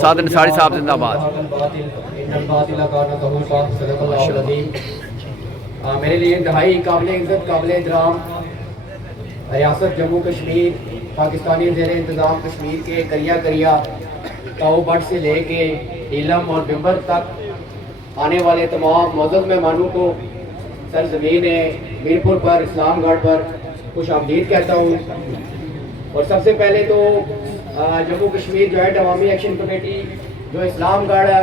سعد انصاری صاحب زندہ باد۔ میرے لیے انتہائی قابل عزت قابل احترام ریاست جموں کشمیر پاکستانی زیر انتظام کشمیر کے کریا تاؤ بٹ سے لے کے نیلم اور بمبر تک آنے والے تمام معزز مہمانوں کو سرزمین میرپور پر اسلام گڑھ پر خوش آمدید کہتا ہوں۔ اور سب سے پہلے تو جموں کشمیر جوائنٹ عوامی ایکشن کمیٹی جو اسلام گڑھ ہے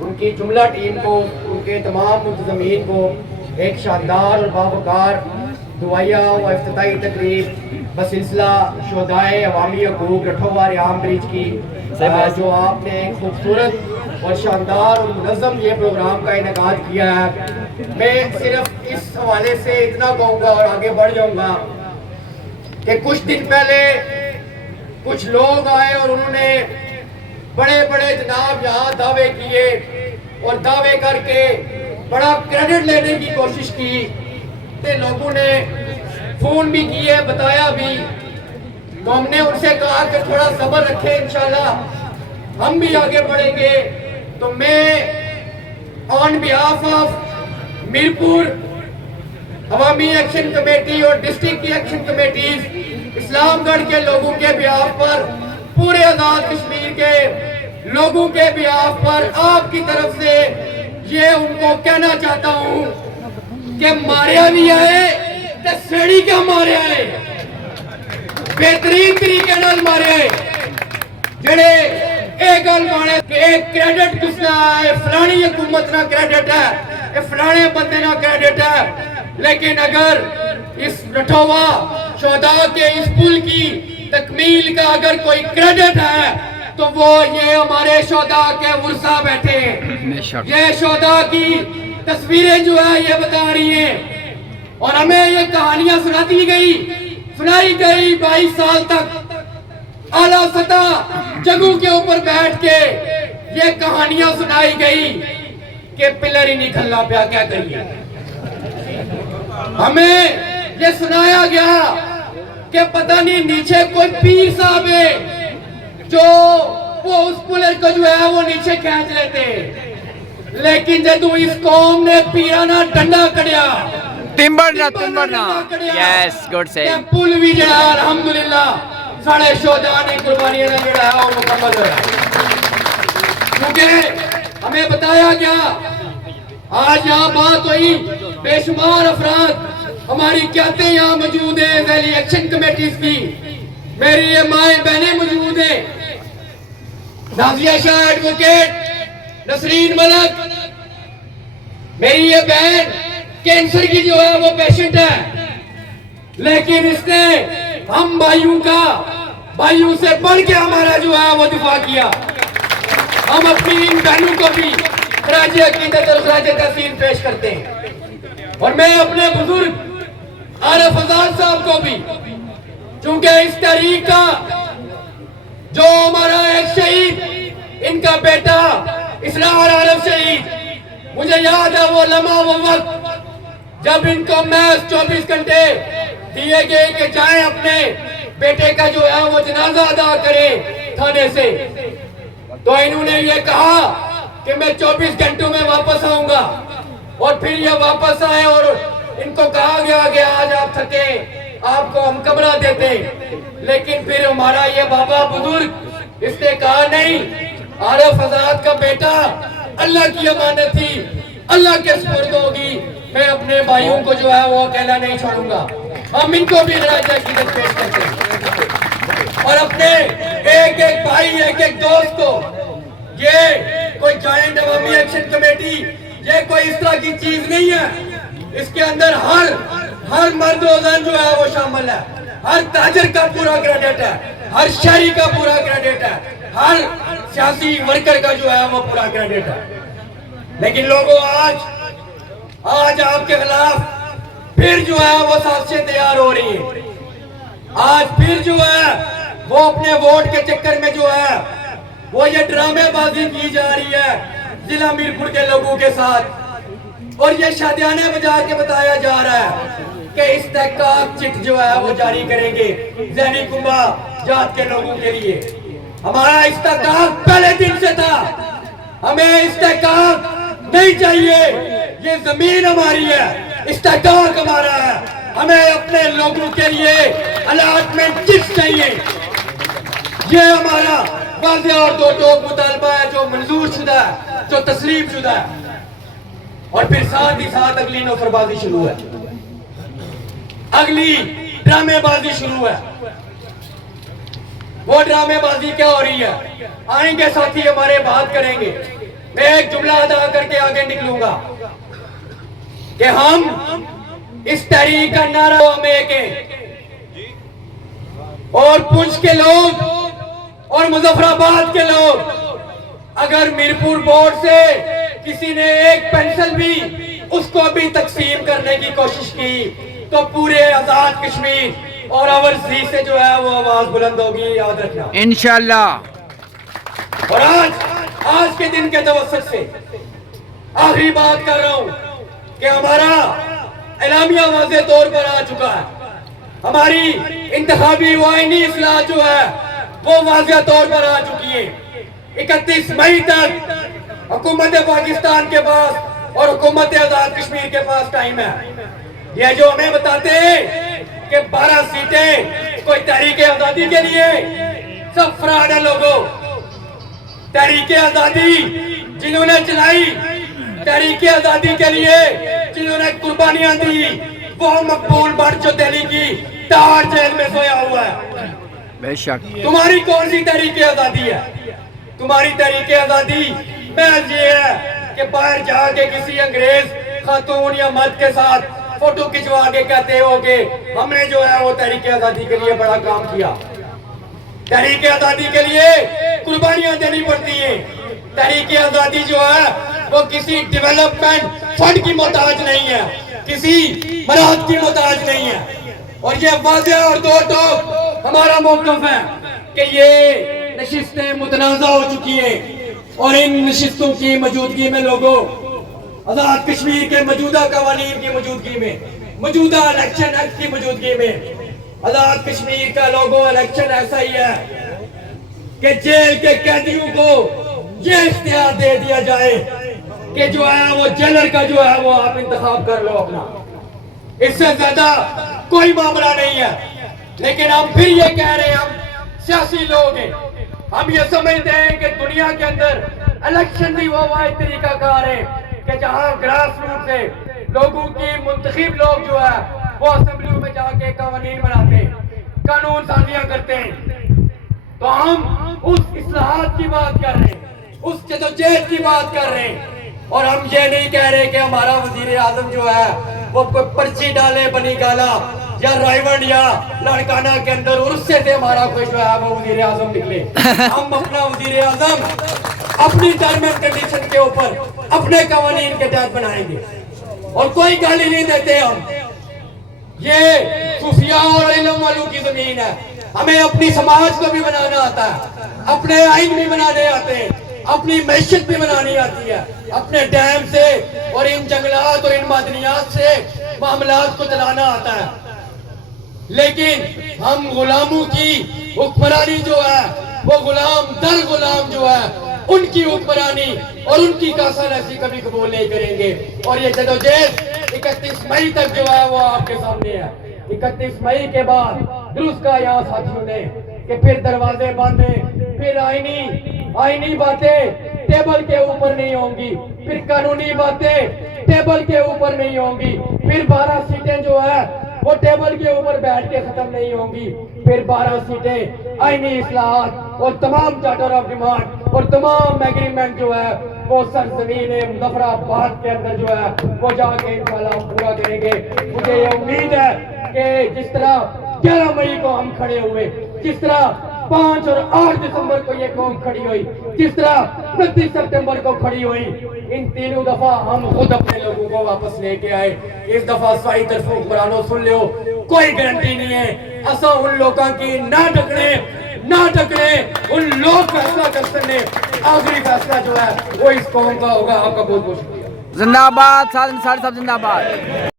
ان کی جملہ ٹیم کو، ان کے تمام منتظمین کو ایک شاندار اور باوقار دعائیہ و افتتاحی تقریب بسلسلہ شہدائے عوامی حقوق رٹھوہ ریحام بریج کی جو آپ نے ایک خوبصورت اور شاندار اور منظم یہ پروگرام کا انعقاد کیا ہے۔ میں صرف اس حوالے سے اتنا کہوں گا اور آگے بڑھ جاؤں گا کہ کچھ دن پہلے کچھ لوگ آئے اور انہوں نے بڑے بڑے جناب یہاں دعوے کیے اور دعوے کر کے بڑا کریڈٹ لینے کی کوشش کی۔ لوگوں نے فون بھی کیے، بتایا بھی، تو ہم نے ان سے کہا کہ تھوڑا صبر رکھیں، انشاءاللہ ہم بھی آگے بڑھیں گے۔ تو میں آن بیہاف آف میرپور عوامی ایکشن کمیٹی اور ڈسٹرکٹ کی ایکشن کمیٹیز اسلام گڑھ کے لوگوں کے بیہاف پر، پورے آزاد کشمیر کے لوگوں کے بیہاف پر آپ کی طرف سے یہ ان کو کہنا چاہتا ہوں کہ ماریا بھی آئے تو سیڑھی کیا مارے آئے، بہترین طریقے نال مارے آئے، جڑے ایک گل بانے کہ ایک کریڈٹ کس نہ آئے، فلانی حکومت نہ کریڈٹ ہے، فلانے بندے نہ کریڈٹ ہے۔ لیکن اگر اس رٹھوہ شہداء کے اس پل کی تکمیل کا اگر کوئی کریڈٹ ہے تو وہ یہ ہمارے شہداء کے ورثہ بیٹھے ہیں۔ یہ شہداء کی تصویریں جو ہے یہ بتا رہی ہیں اور ہمیں یہ کہانیاں سنائی گئی 22 سال تک اعلیٰ سطح جگہوں کے اوپر بیٹھ کے یہ کہانیاں سنائی گئی کہ پلر ہی نہیں کھلنا پیا، کیا کریے۔ ہمیں یہ سنایا گیا کہ پتہ نہیں نیچے کوئی پیر صاحب ہے جو وہ اس پلر کو جو ہے وہ نیچے کھینچ لیتے، لیکن جدو اس قوم نے پیرانہ ڈنڈا کڑیا، تمبرنا یس گڈ سے پل بھی جڑا الحمدللہ ساڑھے شہداء نے قربانیاں نے جڑا ہے وہ مکمل ہوا، کیونکہ ہمیں بتایا گیا۔ آج یہاں بات ہوئی، بے شمار افراد ہماری قیادتیں یہاں موجود ہیں ذیلی ایکشن کمیٹیز کی، میری یہ مائیں بہنیں موجود ہیں، نازیہ شاہ ایڈوکیٹ، نسرین ملک، میری یہ بہن کینسر کی جو ہے وہ پیشنٹ ہے، لیکن اس نے ہم بھائیوں سے بڑھ کے ہمارا جو ہے وہ دفاع کیا۔ ہم اپنی ان بہنوں کو بھی خراج عقیدت اور خراج تحسین پیش کرتے ہیں، اور میں اپنے بزرگ عارف آزاد صاحب کو بھی، چونکہ اس تحریک کا جو ہمارا ایک شہید، ان کا بیٹا اسرار عارف شہید، مجھے یاد ہے وہ لمحہ وہ وقت جب ان کو محض 24 گھنٹے دیے گئے کہ جائیں اپنے بیٹے کا جو ہے وہ جنازہ ادا کریں تھانے سے، تو انہوں نے یہ کہا کہ میں 24 گھنٹوں میں واپس آؤں گا، اور پھر یہ واپس آئے اور ان کو کہا گیا کہ آج آپ تھکے، آپ کو ہم کمرہ دیتے، لیکن پھر ہمارا یہ بابا بزرگ اس نے کہا نہیں، عارف آزاد کا بیٹا اللہ کی امانت تھی، اللہ کے سپرد ہوگی، میں اپنے بھائیوں کو جو ہے وہ اکیلا نہیں چھوڑوں گا۔ ہم ان کو بھی خراج عقیدت پیش کرتے ہیں، اور اپنے ایک ایک بھائی ایک ایک دوست کو، یہ کوئی جوائنٹ عوامی ایکشن کمیٹی یہ کوئی اس طرح کی چیز نہیں ہے، اس کے اندر ہر مرد و زن جو ہے وہ شامل ہے، ہر تاجر کا پورا کریڈٹ ہے، ہر شہری کا پورا کریڈٹ ہے، ہر سیاسی ورکر کا جو ہے وہ پورا کریڈٹ ہے۔ لیکن لوگوں آج آپ کے خلاف پھر جو ہے وہ سازشیں تیار ہو رہی ہیں، آج پھر جو ہے وہ اپنے ووٹ کے چکر میں جو ہے وہ یہ ڈرامے بازی کی جا رہی ہے ضلع میرپور کے لوگوں کے ساتھ، اور یہ شادیانے بجا کے بتایا جا رہا ہے کہ استحقاق چٹ جو ہے وہ جاری کریں گے ذہنی کنبہ جات کے لوگوں کے لیے۔ हमारा इस्तेकाक पहले दिन से था, हमें इस्तेकाक नहीं चाहिए, ये जमीन हमारी है, इस्तेकाक हमारा है, हमें अपने लोगों के लिए अलाटमेंट किस चाहिए, ये हमारा वाज़ेह और दो टोक मुतालबा है जो मंजूर शुदा है, जो तस्लीम शुदा है। और फिर साथ ही साथ अगली नौफरबाजी शुरू है, अगली ड्रामेबाजी शुरू है। वो ड्रामेबाजी क्या हो रही है? आएंगे साथी हमारे, बात करेंगे, मैं एक जुमला अदा करके आगे निकलूंगा कि हम इस तहरीक का नारा हमें के और पुंछ के लोग और मुजफ्फराबाद के लोग अगर मीरपुर बोर्ड से किसी ने एक पेंसिल भी उसको भी तकसीम करने की कोशिश की तो पूरे आजाद कश्मीर और ओवरसीज से जो है वो आवाज बुलंद होगी, याद रखना इंशाल्लाह। और आज के दिन के तवस्सुत से आखिरी बात कर रहा हूं कि हमारा एलामिया वाज़ेह तौर पर आ चुका है, हमारी इंतखाबी व आईनी इस्लाह जो है वो वाज़ेह तौर पर आ चुकी है। 31 मई तक हुकूमत पाकिस्तान के पास और हुकूमत आजाद कश्मीर के पास टाइम है। ये जो हमें बताते हैं कि 12 सीटें कोई तहरीक आजादी के लिए, सब फ्रॉड है लोगों। तहरीक आजादी जिन्होंने चलाई, तहरीक आजादी के लिए जिन्होंने कुर्बानियां दी, वो मकबूल भट्ट जो दिल्ली की तार जेल में सोया हुआ है। बेशक तुम्हारी कौन सी तहरीक आजादी है? तुम्हारी तहरीक आजादी महज ये है कि बाहर जाके किसी अंग्रेज खातून या मर्द के साथ फोटो खिंचवा के कहते हो कि हमने जो है वो तहरीक आजादी के लिए बड़ा काम किया। तहरीक आजादी के लिए कुर्बानियां देनी पड़ती हैं। तहरीक आजादी जो है वो किसी डेवलपमेंट फंड की मोहताज नहीं है, किसी मराहत की मोहताज नहीं है। और ये वाज़ेह और दो टोक हमारा मौक़िफ़ है कि ये नशिस्तें मुतनाज़ा हो चुकी हैं और इन नशिस्तों की मौजूदगी में लोगों, आजाद कश्मीर के मौजूदा कवानीन की मौजूदगी में, मौजूदा इलेक्शन एक्ट की मौजूदगी में, आजाद कश्मीर का लोगो इलेक्शन ऐसा ही है कि जेल के कैदियों को ये इख्तियार दे दिया जाए कि जो है वो जेलर का जो है वो आप इंतखाब कर लो अपना, इससे ज्यादा कोई मामला नहीं है। लेकिन हम फिर ये कह रहे हैं, हम सियासी लोग हैं, हम ये समझते हैं कि दुनिया के अंदर इलेक्शन भी वो वाहिद तरीकाकार है कि जहां ग्रास रूट से लोगों की मुंतखब लोग जो है वो असेंबलियों में जाके कानून बनाते हैं, कानून साजियां करते हैं। तो हम उस इस्लाहात की बात कर रहे हैं, उस जदोजहद की बात कर रहे हैं। और हम ये नहीं कह रहे कि हमारा वजीर आजम जो है वो पर्ची डाले बनी गाला या रायवंड या लाड़काना के अंदर उर्से से हमारा कोई जो है वो वजीर आजम निकले। हम अपना वजीर आजम अपनी टर्म एंड कंडीशन के ऊपर अपने कानून के तहत बनाएंगे और कोई गाली नहीं देते हम। ये खुफिया और इल्म वालों की जमीन है, हमें अपनी समाज को भी बनाना आता है, अपने आइन भी बनाने आते हैं, अपनी मैशत भी बनानी आती है, अपने डैम से और इन जंगलात और इन मादनियात से मामलात को चलाना आता है। लेकिन हम गुलामों की हुक्मरानी जो है वो गुलाम दर गुलाम जो है उनकी हुक्मरानी और उनकी कासल ऐसी कभी कबूल नहीं करेंगे। और ये जदोजहद 31 मई तक जो है वो आपके सामने है। 31 मई के बाद दुरुस्त का यहाँ साथियों ने कि फिर दरवाजे बांधे, फिर आईनी बातें टेबल के ऊपर नहीं होंगी, फिर कानूनी बातें टेबल के ऊपर नहीं होंगी, फिर 12 सीटें जो है वो टेबल के ऊपर बैठ के खत्म नहीं होंगी, फिर 12 सीटें आईनी इस्लाहात और तमाम चार्टर ऑफ डिमांड और तमाम एग्रीमेंट जो है वो सरजमीन मुजफ्फराबाद के अंदर जो है वो जाके इंशाल्लाह पूरा करेंगे। मुझे ये उम्मीद है कि जिस तरह 11 मई को हम खड़े हुए, जिस तरह 5 और 8 दिसंबर को ये कौम खड़ी हुई, जिस तरह 29 सितंबर को खड़ी हुई, इन तीनों दफा हम खुद अपने लोगों को वापस लेके आए। इस दफा सारी तरफों हुक्मरानों सुन लो, कोई गारंटी नहीं है असा उन लोगों की ना टकरे उन लोग फैसला कर सकते, आखिरी फैसला जो है वो इस कौम का होगा। आपका बहुत बहुत शुक्रिया। जिंदाबाद साधन साहब जिंदाबाद।